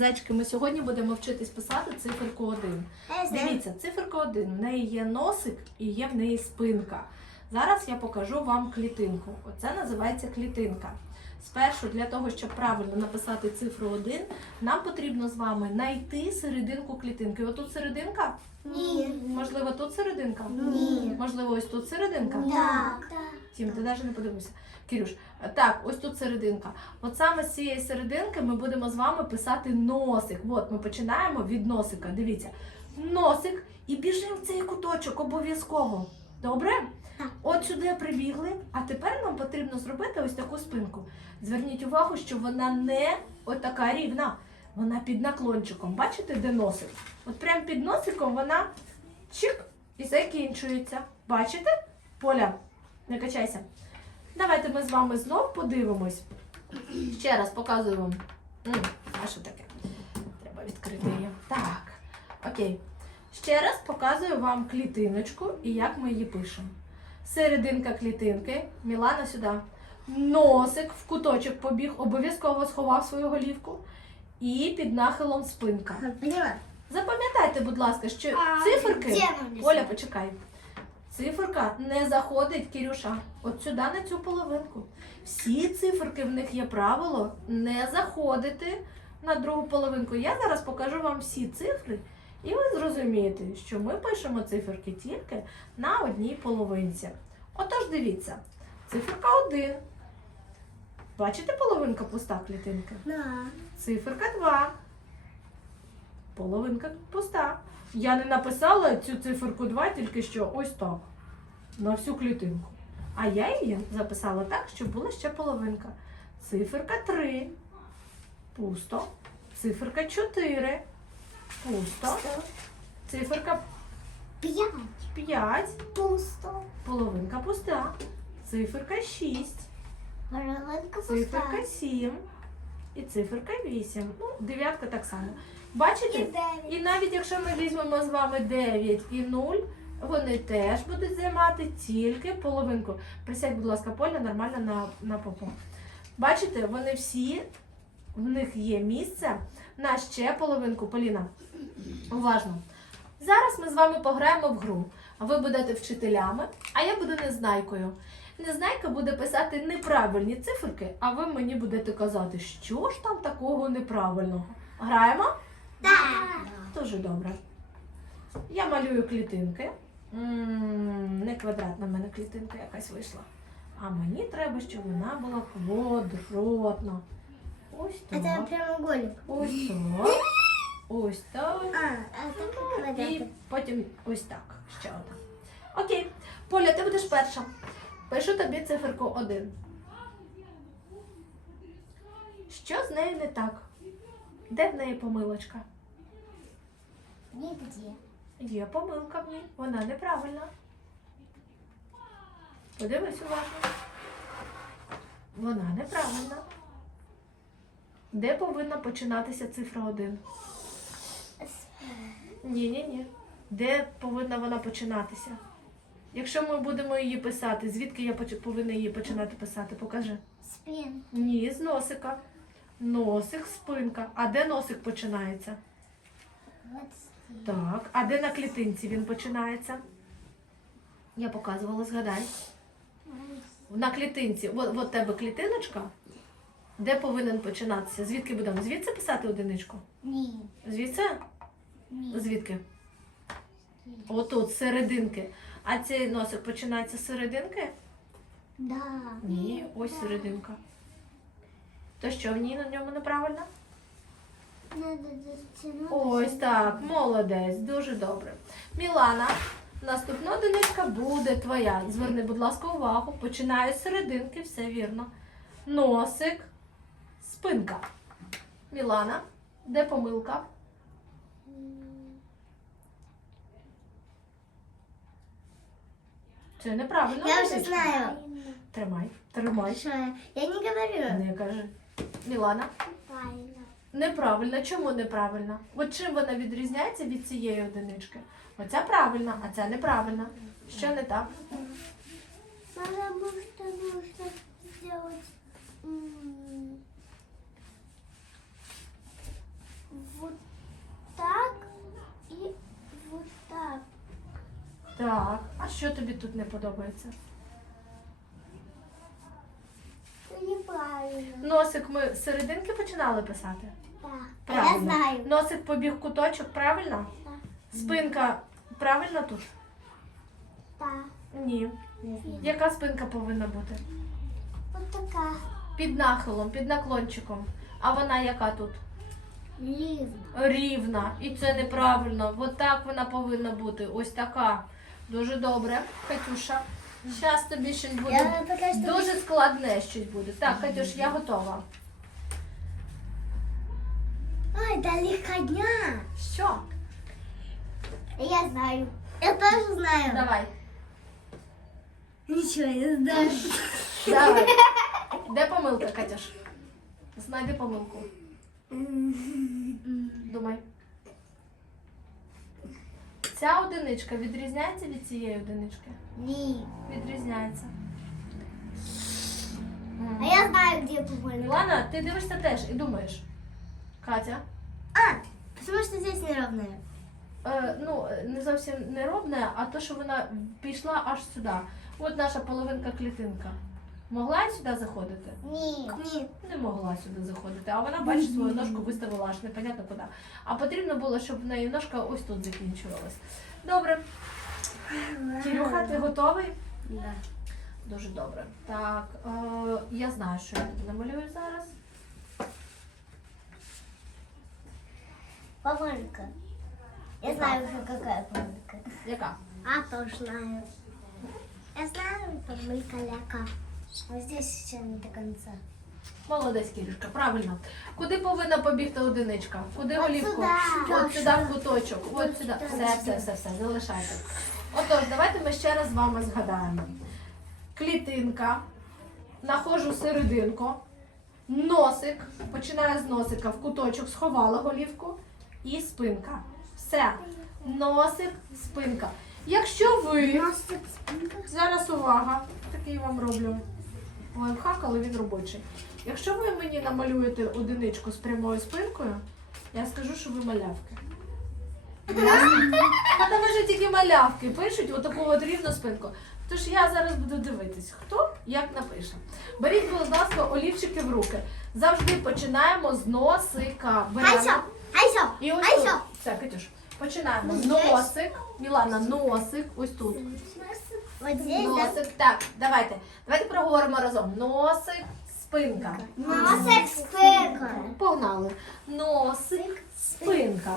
Зайчики, ми сьогодні будемо вчитись писати циферку 1. Дивіться, циферка 1. В неї є носик і є в неї спинка. Зараз я покажу вам клітинку. Оце називається клітинка. Спершу, для того, щоб правильно написати цифру 1, нам потрібно з вами знайти серединку клітинки. Отут серединка? Ні. Можливо, тут серединка? Ні. Можливо, ось тут серединка? Так. Тім, ти навіть не подивився. Кирюш, так, ось тут серединка. От саме з цієї серединки ми будемо з вами писати носик. От ми починаємо від носика. Дивіться, носик і біжимо в цей куточок обов'язково. Добре? От сюди прибігли, а тепер нам потрібно зробити ось таку спинку. Зверніть увагу, що вона не отака рівна, вона під наклончиком. Бачите, де носик? От прямо під носиком вона чик і закінчується. Бачите? Поля, не качайся. Давайте ми з вами знов подивимось. Ще раз показую вам. А що таке? Треба відкрити її. Так. Окей. Ще раз показую вам клітиночку і як ми її пишемо. Серединка клітинки. Мілана сюди. Носик в куточок побіг, обов'язково сховав свою голівку. І під нахилом спинка. Запам'ятайте, будь ласка, що А, циферки. Оля, почекай. Циферка не заходить, Кирюша, от сюди на цю половинку. Всі циферки в них є правило не заходити на другу половинку. Я зараз покажу вам всі цифри, і ви зрозумієте, що ми пишемо циферки тільки на одній половинці. Отож, дивіться, циферка 1. Бачите, половинка пуста клітинки? Да. Циферка 2. Половинка пуста. Я не написала цю циферку 2 тільки що ось так. На всю клітинку. А я її записала так, щоб була ще половинка. Циферка 3. Пусто. Циферка 4. Пусто. Циферка П'ять. 5. Пусто. Половинка пуста. Циферка 6. Горловинка Циферка пуста. 7 і циферка 8. Ну, дев'ятка так само. Бачите? І дев'ять. І навіть якщо ми візьмемо з вами 9 і 0, вони теж будуть займати тільки половинку. Присядь, будь ласка, Поля нормально на, на попу. Бачите, вони всі, в них є місце на ще половинку. Поліна, уважно. Зараз ми з вами пограємо в гру. Ви будете вчителями, а я буду незнайкою. Незнайка буде писати неправильні циферки, а ви мені будете казати, що ж там такого неправильного. Граємо? Так. Дуже добре. Я малюю клітинки. М, Не квадратна в мене клітинка якась вийшла. А мені треба, щоб вона була квадратна. Ось Это так. прямоугольник. Ось так. Ось так. А, это как І потім ось так. Ще одна. Окей. Поля, ти будеш перша. Пишу тобі циферку 1. Що з нею не так? Де в неї помилочка? Нигде. Є помилка в ній, вона неправильна. Подивись уважно. Вона неправильна. Де повинна починатися цифра 1? Ні, ні, ні. Де повинна вона починатися? Якщо ми будемо її писати, звідки я повинна її починати писати? Покажи. Спин. Ні, з носика. Носик, спинка. А де носик починається? Так, а де на клітинці він починається? Я показувала, згадай. На клітинці, от, от тебе клітиночка. Де повинен починатися? Звідки будемо? Звідси писати одиничку? Нет. Звідси? Нет. Звідки? Отут, з серединки. А цей носик починається з серединки? Да. Ні, ось Да. серединка. То що в ній на ньому неправильно? Надо. Ось так, молодець, дуже добре. Мілана, наступна одиничка буде твоя. Зверни, будь ласка, увагу. Починаю з серединки, все вірно. Носик, спинка. Мілана, де помилка? Це неправильно. Я Лисичка. знаю. Тримай, тримай. Что я? Я не говорю. Не кажи. Мілана. Правильно. Неправильно. Чому неправильно? От чим вона відрізняється від цієї одинички? Оця правильна, а ця неправильна. Що не так? Потому что нужно сделать м, так і отак. Так, а що тобі тут не подобається? Неправильно. Носик ми з серединки починали писати? Так. Правильно. Я знаю. Носик побіг куточок, правильно? Так. Спинка правильно тут? Так. Ні. Ні. Яка спинка повинна бути? Отака. Під нахилом, під наклончиком. А вона яка тут? Рівна. І це неправильно. От так вона повинна бути. Ось така. Дуже добре, Катюша. Зараз тобі щось буде. Я. Дуже складне щось буде. Так, Катюш, я готова. Ой, да легкодня. Що? Я знаю. Я тоже знаю. Давай. Ничего не знаю. Давай. Де помилка, Катюш? Знайди помилку. Думай. Ця одиничка відрізняється від цієї одинички? Ні. Відрізняється. А я знаю, где побольно. Мілана, ти дивишся теж і думаєш. Катя? А, потому что здесь неровное. Е, ну, не зовсім неровне, а то, що вона пішла аж сюди. От наша половинка клітинка. Могла сюди заходити? Ні. Ні. Не могла сюди заходити, а вона, бачить, свою ножку виставила аж непонятно куди. А потрібно було, щоб в неї ножка ось тут закінчувалась. Добре. Кирюха, ти готовий? Да. Дуже добре. Так, е, я знаю, що я намалюю зараз. Помылка. Я знаю уже, какая помылка. Яка? А, тоже знаю. Я знаю, помылка ляка. Вот здесь еще не до конца. Молодець, Кирюшка, правильно. Куди повинна побігти одиничка? Куди голівку? От сюди в куточок. От сюди. Все, все, все, все, залишайте. Отож, давайте ми ще раз з вами згадаємо. Клітинка, нахожу серединку, носик, починаю з носика в куточок, сховала голівку і спинка. Все. Носик, спинка. Якщо ви. Зараз увага, такий вам роблю лайфхак, але він робочий. Якщо ви мені намалюєте одиничку з прямою спинкою, я скажу, що ви малявки. А там вже тільки малявки пишуть отаку от рівну спинку. Тож я зараз буду дивитись, хто як напише. Беріть, будь ласка, олівчики в руки. Завжди починаємо з носика. Беремо. Айсо, айсо, І ось айсо. тут. Все, Катюш, починаємо. Здесь? Носик. Мілана, носик. Ось тут. Носик. Так, давайте. Давайте проговоримо разом. Носик, спинка. Носик спинка. Погнали. Носик, спинка.